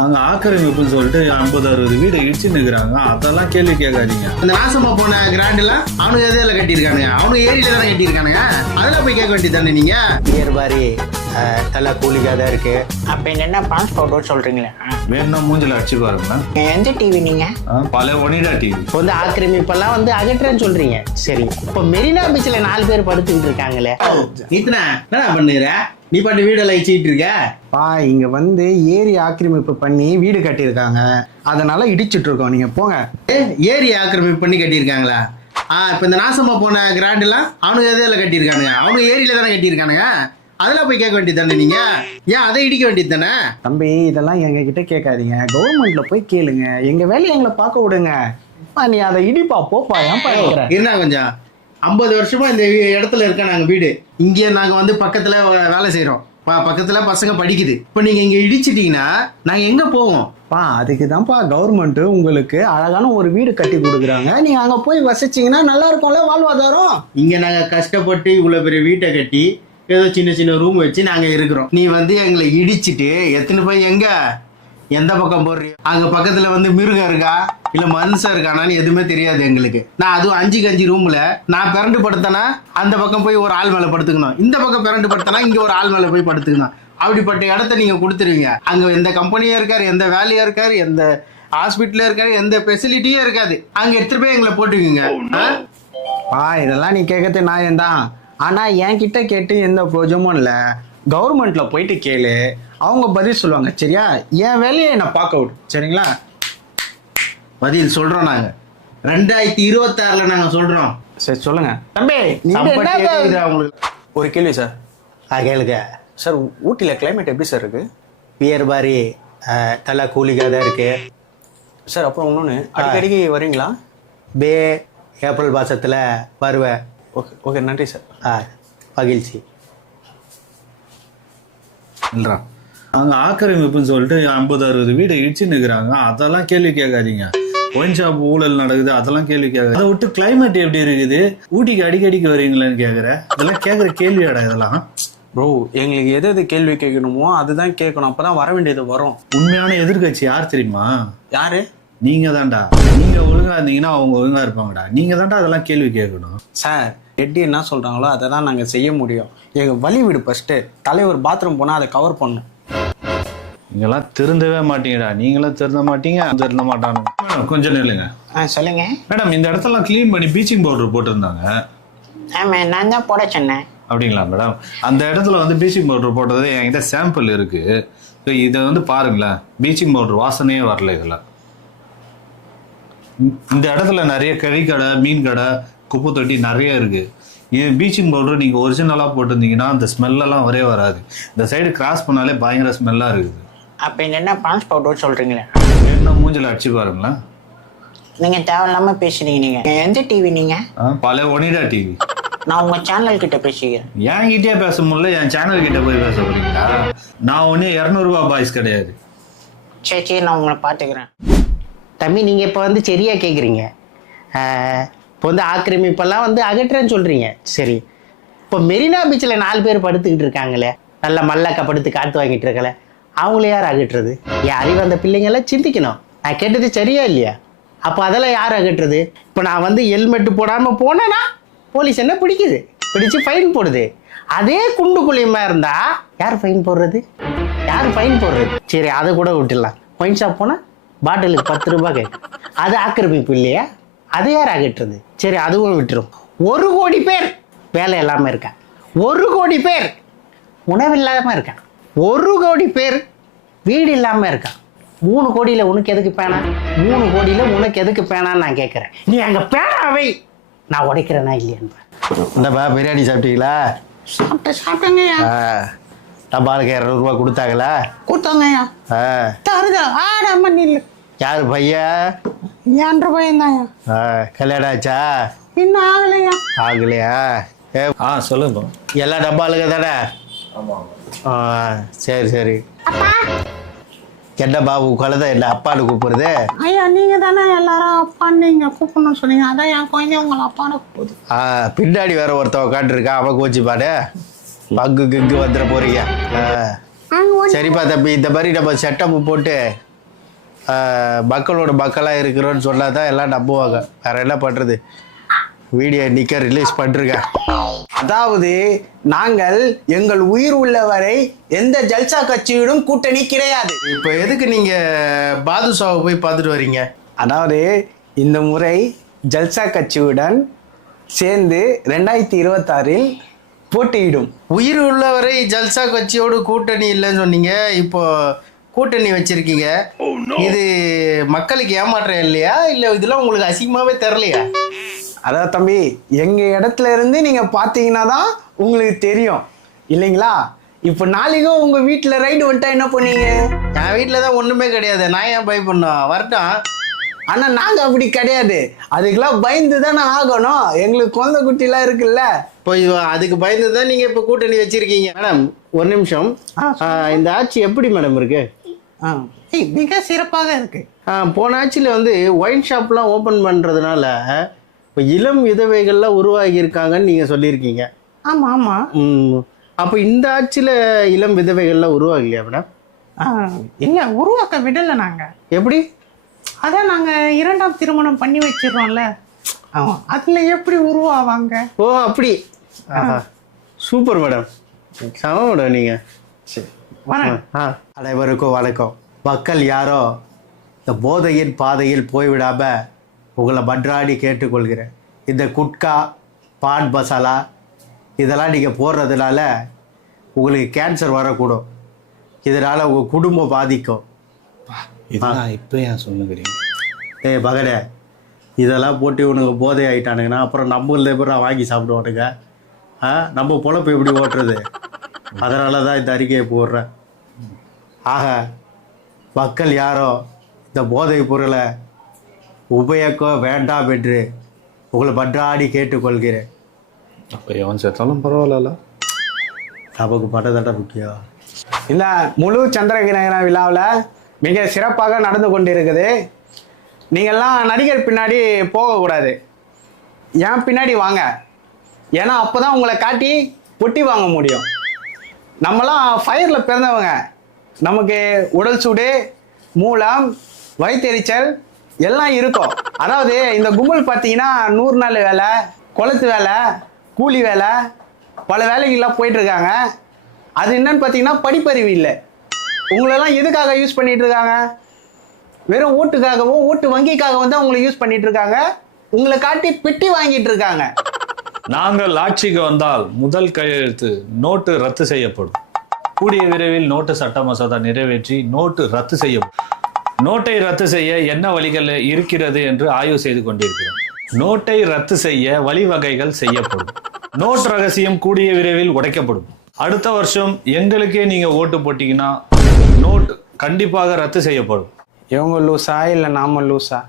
அங்க ஆக்கிரமிப்புன்னு சொல்லிட்டு 50-60 வீடு இடிச்சு நிற்கிறாங்க. அதெல்லாம் கேள்வி கேட்காதீங்க. இந்த நாசமா போன கிராண்ட் எல்லாம் அவனுக்கு எதில் கட்டியிருக்கானுங்க, அவனுக்கு ஏரியில தானே கட்டியிருக்கானுங்க. அதெல்லாம் போய் கேட்க வேண்டியது தானே நீங்க. இயற்பாரி தலை கூலிக்காக தான் இருக்கு. அப்ப என்ன பாஸ்போர்ட் சொல்றீங்களா? வேணும்னா மூஞ்சில அடிச்சு பாருங்களா. எந்த டிவி நீங்க? பல ஒனிடா டிவி. இப்போ வந்து ஆக்கிரமிப்பெல்லாம் வந்து அகற்றேன்னு சொல்றீங்க. சரி, இப்போ மெரினா பீச்சில் 4 பேர் படுத்துக்கிட்டு இருக்காங்களே. நீத்தனா என்னடா பண்ணுற? நீ பாட்டு வீடெல்லாம் இச்சிட்டு இருக்க. இங்க வந்து ஏரி ஆக்கிரமிப்பு பண்ணி வீடு கட்டியிருக்காங்க, அதனால இடிச்சிட்டு இருக்கோம். நீங்க போங்க. ஏரி ஆக்கிரமிப்பு பண்ணி கட்டியிருக்காங்களா? இப்போ இந்த நாசமா போன கிராண்ட் எல்லாம் அவனுக்கு எதில் கட்டியிருக்கானுங்க, அவனுக்கு ஏரியில தானே கட்டியிருக்கானுங்க. அதெல்லாம் போய் கேட்க வேண்டியது தானே நீங்க. ஏன் அதை இடிக்க வேண்டியது தானே? தம்பி, இதெல்லாம் எங்க கிட்ட கேட்காதீங்க, கவர்மெண்ட்ல போய் கேளுங்க. எங்க வேலையை எங்களை பார்க்க விடுங்க. நீ அதை இடிப்பா போப்பா. ஏன்பா இருந்தா கொஞ்சம் 50 வருஷமா இந்த இடத்துல இருக்க நாங்க வீடு. இங்கே நாங்க வந்து பக்கத்துல வேலை செய்யறோம், பக்கத்துல பசங்க படிக்குது. இப்ப நீங்க இங்க இடிச்சிட்டீங்கன்னா நாங்க எங்க போவோம்? அதுக்கு தான்ப்பா கவர்மெண்ட் உங்களுக்கு அழகான ஒரு வீடு கட்டி கொடுக்குறாங்க. நீங்க அங்க போய் வசிச்சீங்கன்னா நல்லா இருக்கும்ல வாழ்வாதாரம். இங்க நாங்க கஷ்டப்பட்டு இவ்வளவு பெரிய வீட்டை கட்டி ஏதோ சின்ன சின்ன ரூம் வச்சு நாங்க இருக்கிறோம். நீ வந்து எங்களை இடிச்சிட்டு எத்தனை போய் எந்த பக்கம் போடுறியோ அங்க பக்கத்துல வந்து மிருகம் இருக்கா இல்ல மனுஷன் இருக்கானான்னு எதுவுமே தெரியாது எங்களுக்கு. நான் அதுவும் 5 ரூம்ல நான் பிறண்டு படுத்தனா அந்த பக்கம் போய் ஒரு ஆள் மேல படுத்துக்கணும், இந்த பக்கம் பிறண்டு படுத்தனா இங்க ஒரு ஆள் மேல போய் படுத்துக்கணும். அப்படிப்பட்ட இடத்த நீங்க கொடுத்துருவீங்க. அங்க எந்த கம்பெனியும் இருக்காரு, எந்த வேலையா இருக்காரு, எந்த ஹாஸ்பிட்டலும் இருக்காரு, எந்த ஃபெசிலிட்டியும் இருக்காது. அங்க எடுத்துட்டு போய் எங்களை போட்டுக்குங்க. இதெல்லாம் நீ கேட்கறது நியாயம் தான். ஆனா என்கிட்ட கேட்டு எந்த பிரயோஜனமும் இல்லை. கவர்மெண்ட்ல போயிட்டு கேளு, அவங்க பதில் சொல்லுவாங்க. சரியா? என் வேலையை என்ன பார்க்க விடு. சரிங்களா? பதில் சொல்றோம் நாங்க. 2026ல நாங்க சொல்றோம். சரி சொல்லுங்க. தம்பி, உங்களுக்கு ஒரு கேள்வி சார். கேளுங்க சார். ஊட்டியில் கிளைமேட் எப்படி சார் இருக்கு? பியர் பாரி தலை கூலிக்காக தான் இருக்கு சார். அப்புறம் இன்னொன்று, அடிக்கடிக்கு வரீங்களா? ஏப்ரல் மாசத்துல வருவேன். ஓகே ஓகே, நன்றி சார். மகிழ்ச்சி. அங்க ஆக்கிரமிப்புன்னு சொல்லிட்டு 50-60 வீடு இடிச்சு நிற்கிறாங்க. அதெல்லாம் கேள்வி கேட்காதீங்க. ஒயின் ஷாப் ஊழல் நடக்குது, அதெல்லாம் கேள்வி கேட்காது. அதை விட்டு கிளைமேட் எப்படி இருக்குது, ஊட்டிக்கு அடிக்கடிக்கு வரீங்களான்னு கேட்குற. இதெல்லாம் கேட்குற கேள்வியாடா இதெல்லாம்? ப்ரோ, எங்களுக்கு எது கேள்வி கேட்கணுமோ அதுதான் கேட்கணும். அப்பதான் வர வேண்டியது வரும். உண்மையான எதிர்கட்சி யார் தெரியுமா? யாரு? நீங்க தான்டா. நீங்க ஒழுங்கா இருந்தீங்கன்னா அவங்க ஒழுங்கா இருப்பாங்கடா. நீங்க தான்டா அதெல்லாம் கேள்வி கேட்கணும். சார், ரெட்டி என்ன சொல்றாங்களோ அதை தான் நாங்க செய்ய முடியும். எங்க வழி விடு. ஃபர்ஸ்ட் தலைவர் பாத்ரூம் போனா அதை கவர் பண்ணும். நீங்கெல்லாம் திருந்தவே மாட்டீங்கடா. நீங்களும் திருந்த மாட்டீங்க, திருந்த மாட்டானு. கொஞ்சம் நில்லுங்க. சொல்லுங்க மேடம். இந்த இடத்தெல்லாம் கிளீன் பண்ணி ப்ளீச்சிங் பவுடர் போட்டிருந்தாங்க. ஆமா, நான் தான் போட சொன்னேன். அப்படிங்களா மேடம்? அந்த இடத்துல வந்து ப்ளீச்சிங் பவுடர் போட்டது என்கிட்ட சாம்பிள் இருக்கு. இதை வந்து பாருங்களேன், ப்ளீச்சிங் பவுடர் வாசனையே வரல. இதில் இந்த இடத்துல நிறைய கறிக்கடை, மீன் கடை, குப்பை தொட்டி நிறைய இருக்கு. இது ப்ளீச்சிங் பவுடர் நீங்கள் ஒரிஜினலாக போட்டிருந்தீங்கன்னா அந்த ஸ்மெல்லாம் வரவே வராது. இந்த சைடு கிராஸ் பண்ணாலே பயங்கர ஸ்மெல்லாக இருக்குது. அப்ப என்ன பாஸ்போர்ட் சொல்றீங்களா? என்ன மூஞ்சில அடிச்சு பாருங்களேன். நீங்க தேவையில்லாம பேசுறீங்க. நீங்க எந்த டிவி நீங்க? பல ஒனிடா டிவி. நான் உங்க சேனல் கிட்ட பேசிக்கிறேன். என்கிட்டயே பேச முடியல, என் சேனல் கிட்ட போய் பேச போறீங்களா? நான் ஒன்னும் 200 ரூபா பாய்ஸ் கிடையாது. சரி, நான் உங்களை பாத்துக்கிறேன். தம்பி, நீங்க இப்ப வந்து சரியா கேக்குறீங்க. இப்போ வந்து ஆக்கிரமிப்பெல்லாம் வந்து அகற்றேன்னு சொல்றீங்க. சரி, இப்போ மெரினா பீச்சில் 4 பேர் படுத்துக்கிட்டு இருக்காங்களே, நல்ல மல்லக்க படுத்து காத்து வாங்கிட்டு இருக்கல, அவங்கள யார் அகற்றுறது? என் அறிவு அந்த பிள்ளைங்கெல்லாம் சிந்திக்கணும். நான் கேட்டது சரியா இல்லையா? அப்போ அதெல்லாம் யார் அகற்றுறது? இப்போ நான் வந்து ஹெல்மெட்டு போடாமல் போனேன்னா போலீஸ் என்ன பிடிக்குது, பிடிச்சு ஃபைன் போடுது. அதே குண்டு குழியமாக இருந்தா யார் ஃபைன் போடுறது? யார் ஃபைன் போடுறது? சரி, அதை கூட விட்டுடலாம். ஒயின் ஷாப் போனால் பாட்டிலுக்கு 10 ரூபாய் கேட்கும். அது ஆக்கிரமிப்பு இல்லையா? அதை யார் அகற்றுறது? சரி, அதுவும் விட்டுரும். 1 கோடி பேர் வேலை இல்லாமல் இருக்கான். 1 கோடி பேர் உணவு இல்லாமல் இருக்கான். 1 கோடி பேர் வீடு இல்லாமல் இருக்கான். 3 கோடியில் உனக்கு எதுக்கு பேனா? 3 கோடியில் உனக்கு எதுக்கு பேனான்னு நான் கேட்குறேன். நீ அங்கே பேனாவை நான் உடைக்கிறேனா இல்லையான்னு. இந்தப்பா, பிரியாணி சாப்பிட்டீங்களா? சாப்பிட்டேங்கய்யா. டப்பாலுக்கு 200 ரூபா கொடுத்தாங்களா? கொடுத்தாங்கய்யா. தருதா ஆடாம நில்லு. யாரு பையன்? 2 ரூபாயும் தான்யா. கல்யாணம் ஆச்சா? இன்னும் ஆகலையா? ஆகலையா? சொல்லுங்க. எல்லா டப்பாலுக்கு தானே? சரி சரி. என்ன பாபு குழந்தை என்ன அப்பான்னு கூப்பிடுறது? ஐயா, நீங்க தானே எல்லாரும் அப்பான்னு நீங்க கூப்பிடணும்னு சொன்னீங்க. அதான் என் குழந்தை உங்களை அப்பான்னு கூப்பிடுது. பின்னாடி வேற ஒருத்தவ உட்காந்துருக்கா, அவன் கோச்சிப்பாடு. பங்கு கிங்கு வந்துட போறீங்க. சரிப்பா தம்பி, இந்த மாதிரி நம்ம செட்டப் போட்டு மக்களோட மக்களாக இருக்கிறோன்னு சொன்னால் தான் எல்லாம் நம்புவாங்க. வேற என்ன பண்ணுறது, வீடியோ நிற்க ரிலீஸ் பண்ணிருக்கேன். அதாவது நாங்கள் எங்கள் உயிர் உள்ளவரை எந்த ஜல்சா கட்சியுடன் கூட்டணி கிடையாது. இப்போ எதுக்கு நீங்கள் பாதுஷாவை போய் பார்த்துட்டு வரீங்க? அதாவது இந்த முறை ஜல்சா கட்சியுடன் சேர்ந்து 2026 போட்டியிடும். உயிர் உள்ளவரை ஜல்சா கட்சியோடு கூட்டணி இல்லைன்னு சொன்னீங்க, இப்போ கூட்டணி வச்சிருக்கீங்க. இது மக்களுக்கு ஏமாற்றம் இல்லையா, இல்லை இதெல்லாம் உங்களுக்கு அசிங்கமாவே தெரியலையா? அதாவது தம்பி, எங்க இடத்துல இருந்து நீங்க பாத்தீங்கன்னா தான் உங்களுக்கு தெரியும் இல்லைங்களா? இப்போ நாளைக்கும் உங்க வீட்டுல ரைடு வந்துட்டா என்ன பண்ணீங்க? என் வீட்டில் தான் ஒன்றுமே கிடையாது, நான் ஏன் பயப்படணும்? வரட்டும். ஆனா நாங்க அப்படி கிடையாது, அதுக்கெல்லாம் பயந்து தானே ஆகணும். எங்களுக்கு குழந்தை குட்டிலாம் இருக்குல்ல. இப்போ அதுக்கு பயந்து தான் நீங்கள் இப்போ கூட்டணி வச்சிருக்கீங்க. மேடம் ஒரு நிமிஷம், இந்த ஆட்சி எப்படி மேடம் இருக்கு? மிக சிறப்பாக இருக்கு. போன ஆட்சியில் வந்து ஒயின் ஷாப்லாம் ஓப்பன் பண்ணுறதுனால இப்போ இளம் விதவைகள்லாம் உருவாகி இருக்காங்கன்னு நீங்கள் சொல்லியிருக்கீங்க. ஆமா ஆமா. அப்போ இந்த ஆட்சியில் இளம் விதவைகள்லாம் உருவாகலையா மேடம்? இல்ல, உருவாக்க விடல நாங்க. எப்படி? அதான் நாங்க 2ஆம் திருமணம் பண்ணி வச்சிடறோம்ல, அதுல எப்படி உருவாவாங்க? ஓ அப்படி. சூப்பர் மேடம், சம மேடம் நீங்கள். அனைவருக்கும் வணக்கம். மக்கள் யாரோ இந்த போதையின் பாதையில் போய்விடாம உங்களை மன்றாடி கேட்டுக்கொள்கிறேன். இந்த குட்கா, பான் மசாலா இதெல்லாம் நீங்கள் போடுறதுனால உங்களுக்கு கேன்சர் வரக்கூடும். இதனால் உங்கள் குடும்பம் பாதிக்கும். இதெல்லாம் இப்போ ஏன் சொல்லுங்கிறீங்க? மகனே, இதெல்லாம் போட்டு இவனுக்கு போதை ஆகிட்டானுங்கன்னா அப்புறம் நம்மள பேர் வாங்கி சாப்பிடுவானுங்க. நம்ம பொழப்பு எப்படி ஓட்டுறது? அதனால தான் இந்த அறிக்கையை போடுறேன். ஆக மக்கள் யாரோ இந்த போதைப் பொருளை உபயோக வேண்டாம் என்று உங்களை மன்றாடி கேட்டுக்கொள்கிறேன். அப்போ எவன் சேர்த்தாலும் பரவாயில்ல, நமக்கு பட்டதட்ட முக்கியம். இந்த முழு சந்திரகிரகண விழாவில் மிக சிறப்பாக நடந்து கொண்டிருக்குது. நீங்கள்லாம் நடிகர் பின்னாடி போகக்கூடாது, ஏன் பின்னாடி வாங்க. ஏன்னா அப்போ தான் உங்களை காட்டி பொட்டி வாங்க முடியும். நம்மலாம் ஃபயரில் பிறந்தவங்க, நமக்கு உடல் சூடு, மூலம், வயிற்றெரிச்சல் எல்லாம் இருக்கும். அதாவது இந்த கும்பல் பார்த்தீங்கன்னா 100 நாள் வேலை, குளத்து வேலை, கூலி வேலை, பல வேலைகள்லாம் போயிட்டுருக்காங்க. அது என்னன்னு பார்த்தீங்கன்னா படிப்பறிவு இல்லை. உங்களெல்லாம் எதுக்காக யூஸ் பண்ணிட்டு இருக்காங்க? வெறும் ஓட்டுக்காகவும் ஓட்டு வங்கிக்காகவும் தான் உங்களை யூஸ் பண்ணிட்டு இருக்காங்க. உங்களை காட்டி பெட்டி வாங்கிட்டு இருக்காங்க. நாங்கள் ஆட்சிக்கு வந்தால் முதல் கையெழுத்து நோட்டு ரத்து செய்யப்படும். கூடிய விரைவில் நோட்டு சட்ட மசோதா நிறைவேற்றி நோட்டு ரத்து செய்யப்படும். நோட்டை ரத்து செய்ய என்ன வழிகள் இருக்கிறது என்று ஆய்வு செய்து கொண்டிருக்கிறோம். நோட்டை ரத்து செய்ய வழிவகைகள் செய்யப்படும். நோட் ரகசியம் கூடிய விரைவில் உடைக்கப்படும். அடுத்த வருஷம் எங்களுக்கே நீங்க ஓட்டு போட்டீங்கன்னா நோட் கண்டிப்பாக ரத்து செய்யப்படும். இவங்க லூசா இல்லை நாம லூசா?